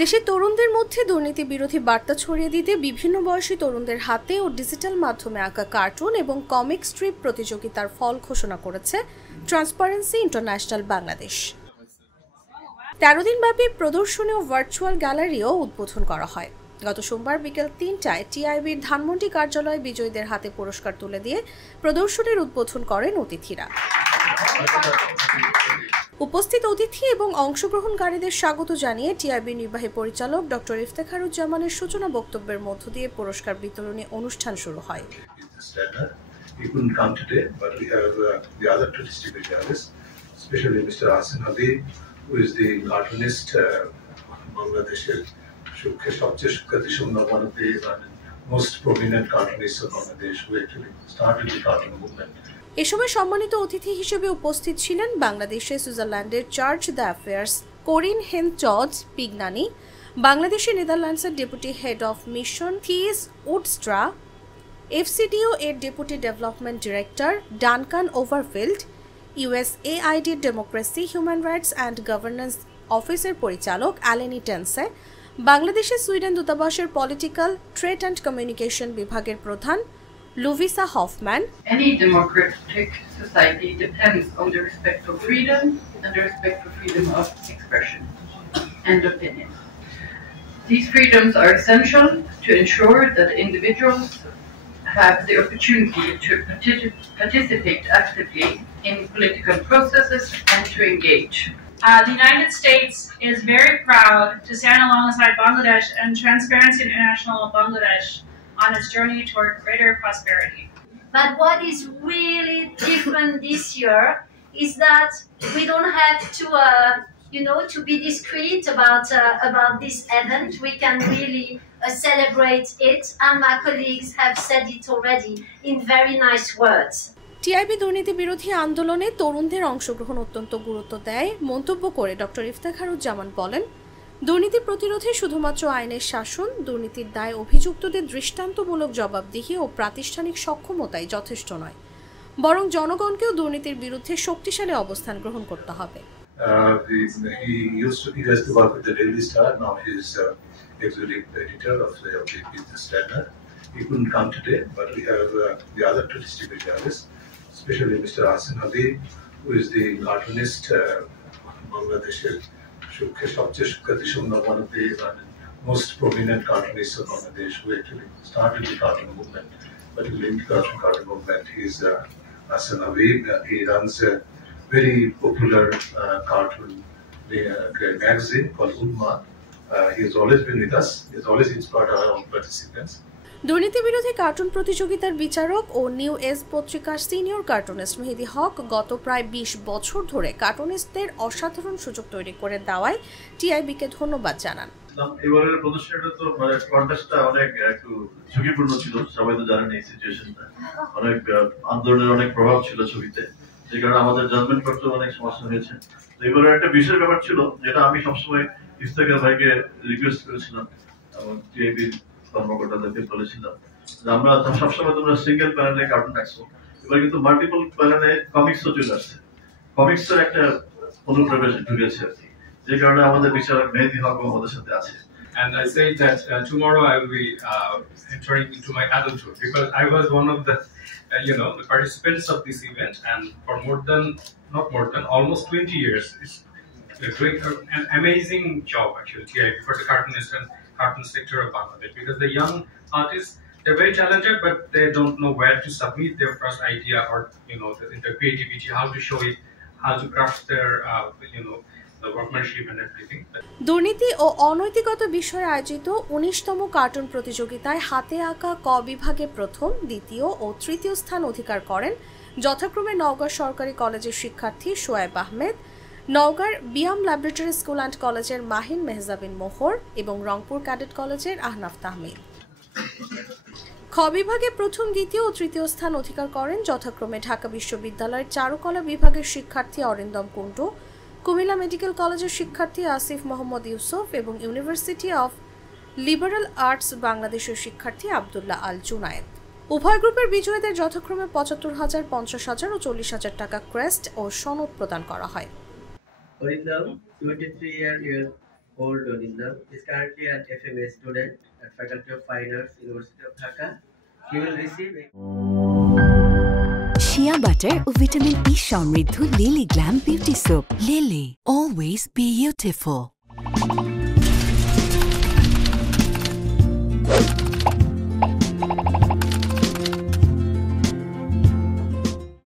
দেশের তরুণদের মধ্যে দুর্নীতি বিরোধী বার্তা ছড়িয়ে দিতে বিভিন্ন বয়সী তরুণদের হাতে ও ডিজিটাল মাধ্যমে আঁকা কার্টুন এবং কমিক স্ট্রিপ প্রতিযোগিতার ফল ঘোষণা করেছে ট্রান্সপারেন্সি ইন্টারন্যাশনাল বাংলাদেশ। ১৩ দিনব্যাপী প্রদর্শনী ও ভার্চুয়াল গ্যালারিও উদ্বোধন করা হয়। গত সোমবার বিকেল ৩টায় টিআইবির ধানমন্ডি কার্যালয়ে বিজয়ীদের হাতে পুরস্কার তুলে দিয়ে প্রদর্শনীর উদ্বোধন করেন অতিথিরা। উপস্থিত অতিথি এবং অংশগ্রহণকারীদের স্বাগত জানিয়ে টিআইবি নির্বাহী পরিচালক ডক্টর ইফতেখারুজ্জামানের সূচনা বক্তব্যের মধ্য দিয়ে পুরস্কার বিতরণী অনুষ্ঠান শুরু হয়। সবচেয়ে সুখ্যাতিসম্পন্ন one of the most prominent cartoonists of Bangladesh who actually started the cartoon movement. এ সময় সম্মানিত অতিথি হিসেবে উপস্থিত ছিলেন বাংলাদেশে সুইজারল্যান্ডের চার্জ d'Affaires কোরিন হেনচজ পিগনানি, বাংলাদেশে নেদারল্যান্ডসের deputy head of mission Thijs Woudstra, FCDO এর deputy development director Duncan Overfield, ইউএসএআইডির democracy, human rights and governance অফিসের পরিচালক অ্যালেনি টেন্সে, বাংলাদেশে সুইডেন দূতাবাসের পলিটিক্যাল ট্রেড অ্যান্ড কমিউনিকেশন বিভাগের প্রধান লুভিসা Hofmann. Any democratic society depends on the respect of freedom and the respect for freedom of expression and opinion. These freedoms are essential to ensure that individuals have the opportunity to participate actively in political processes and to engage. The United States is very proud to stand alongside Bangladesh and Transparency International Bangladesh on its journey toward greater prosperity. But what is really different this year is that we don't have to, to be discreet about this event. We can really celebrate it, and my colleagues have said it already in very nice words. TIB দুর্নীতি বিরোধী আন্দোলনে তরুণদের অংশগ্রহণ অত্যন্ত গুরুত্ব দেয় মন্তব্য করে ডক্টর ইফতেখারুজ্জামান বলেন, দুর্নীতি প্রতিরোধে শুধুমাত্র আইনের শাসন, দুর্নীতির দায় অভিযুক্তদের দৃষ্টান্তমূলক জবাবদিহি ও প্রাতিষ্ঠানিক সক্ষমতাই যথেষ্ট নয়, বরং জনগণকেও দুর্নীতির বিরুদ্ধে শক্তিশালী অবস্থান গ্রহণ করতে হবে। He couldn't come today, but we have the other two distinguished journalists, especially Mr. Asin Ali, who is the cartoonist, Bangladesh, সবচেয়ে সুখ্যাতিসম্পন্ন one of the most prominent cartoonists of Bangladesh who actually started the cartoon movement, particularly in the cartoon movement. He's Asin Ali. He runs a very popular cartoon magazine called Umma. He has always been with us. He has always inspired our own participants. দুর্নীতি বিরোধী cartoon প্রতিযোগিতার বিচারক ও new age পত্রিকার senior cartoonist মেহেদি হক গত প্রায় ২০ বছর ধরে কার্টুনিস্টদের অসাধারণ সুযোগ তৈরি করে দেওয়ায় টিআইবিকে ধন্যবাদ জানান। এবারের প্রদর্শনীটা তো কন্টেস্টটা অনেক একটু ঝুঁকিপূর্ণ ছিল, সবাই তো জানেন এই সিচুয়েশনটা, অনেক আন্দোলনের অনেক প্রভাব ছিল ছবিতে, যে কারণে আমাদের জাজমেন্ট করতে অনেক সমস্যা হয়েছে। তো এবারে একটা বিশেষ ব্যাপার ছিল যেটা আমি সবসময় ইফতেখার ভাইকে রিকোয়েস্ট করেছিলাম এবং টিআইবির কর্মকর্তাদেরকে বলেছিলাম যে আমরা সবসময় তোমরা সিঙ্গেল প্যানেলে কার্টুন রাখছো, এবার কিন্তু মাল্টিপল প্যানেলে কমিক্সও চলে আসছে, কমিক্সের একটা অনুপ্রবেশ ঢুকেছে আর কি, যে কারণে আমাদের বিচারক মেহেদি হক আমাদের সাথে আছে। And I say that tomorrow I will be entering into my adulthood because I was one of the the participants of this event, and for almost 20 years it's doing an amazing job actually for the cartoonist and cartoon sector of Bangladesh, because the young artists, they're very talented but they don't know where to submit their first idea or the creativity, how to show it, how to craft their the workmanship and everything. দুর্নীতি ও অনৈতিকতা বিষয়ে আয়োজিত ১৯তম cartoon প্রতিযোগিতায় হাতে আঁকা ক বিভাগে প্রথম, দ্বিতীয় ও তৃতীয় স্থান অধিকার করেন যথাক্রমে নওগাঁ সরকারি কলেজের শিক্ষার্থী শোয়েব আহমেদ, নওগাঁর বিয়াম ল্যাবরেটরি স্কুল অ্যান্ড কলেজের মাহিন মেহজাবিন মোহর এবং রংপুর ক্যাডেট কলেজের আহনাফ তাহমিদ। খ বিভাগে প্রথম, দ্বিতীয় ও তৃতীয় স্থান অধিকার করেন যথাক্রমে ঢাকা বিশ্ববিদ্যালয়ের চারুকলা বিভাগের শিক্ষার্থী অরিন্দম কুণ্ডু, কুমিল্লা মেডিকেল কলেজের শিক্ষার্থী আসিফ মোহাম্মদ ইউসুফ এবং ইউনিভার্সিটি অফ লিবারাল আর্টস বাংলাদেশের শিক্ষার্থী আব্দুল্লাহ আল জুনায়েদ। উভয় গ্রুপের বিজয়ীদের যথাক্রমে ৭৫,০০০, ৫০,০০০ ও ৪০,০০০ টাকা ক্রেস্ট ও সনদ প্রদান করা হয়। Orindam, 23 years Old Odindam, is currently an FMA student at Faculty of Fine Arts, University of Dhaka. He will receive a shea butter ও ভিটামিন ই সমৃদ্ধ Lily glam beauty soap. Lily, always beautiful.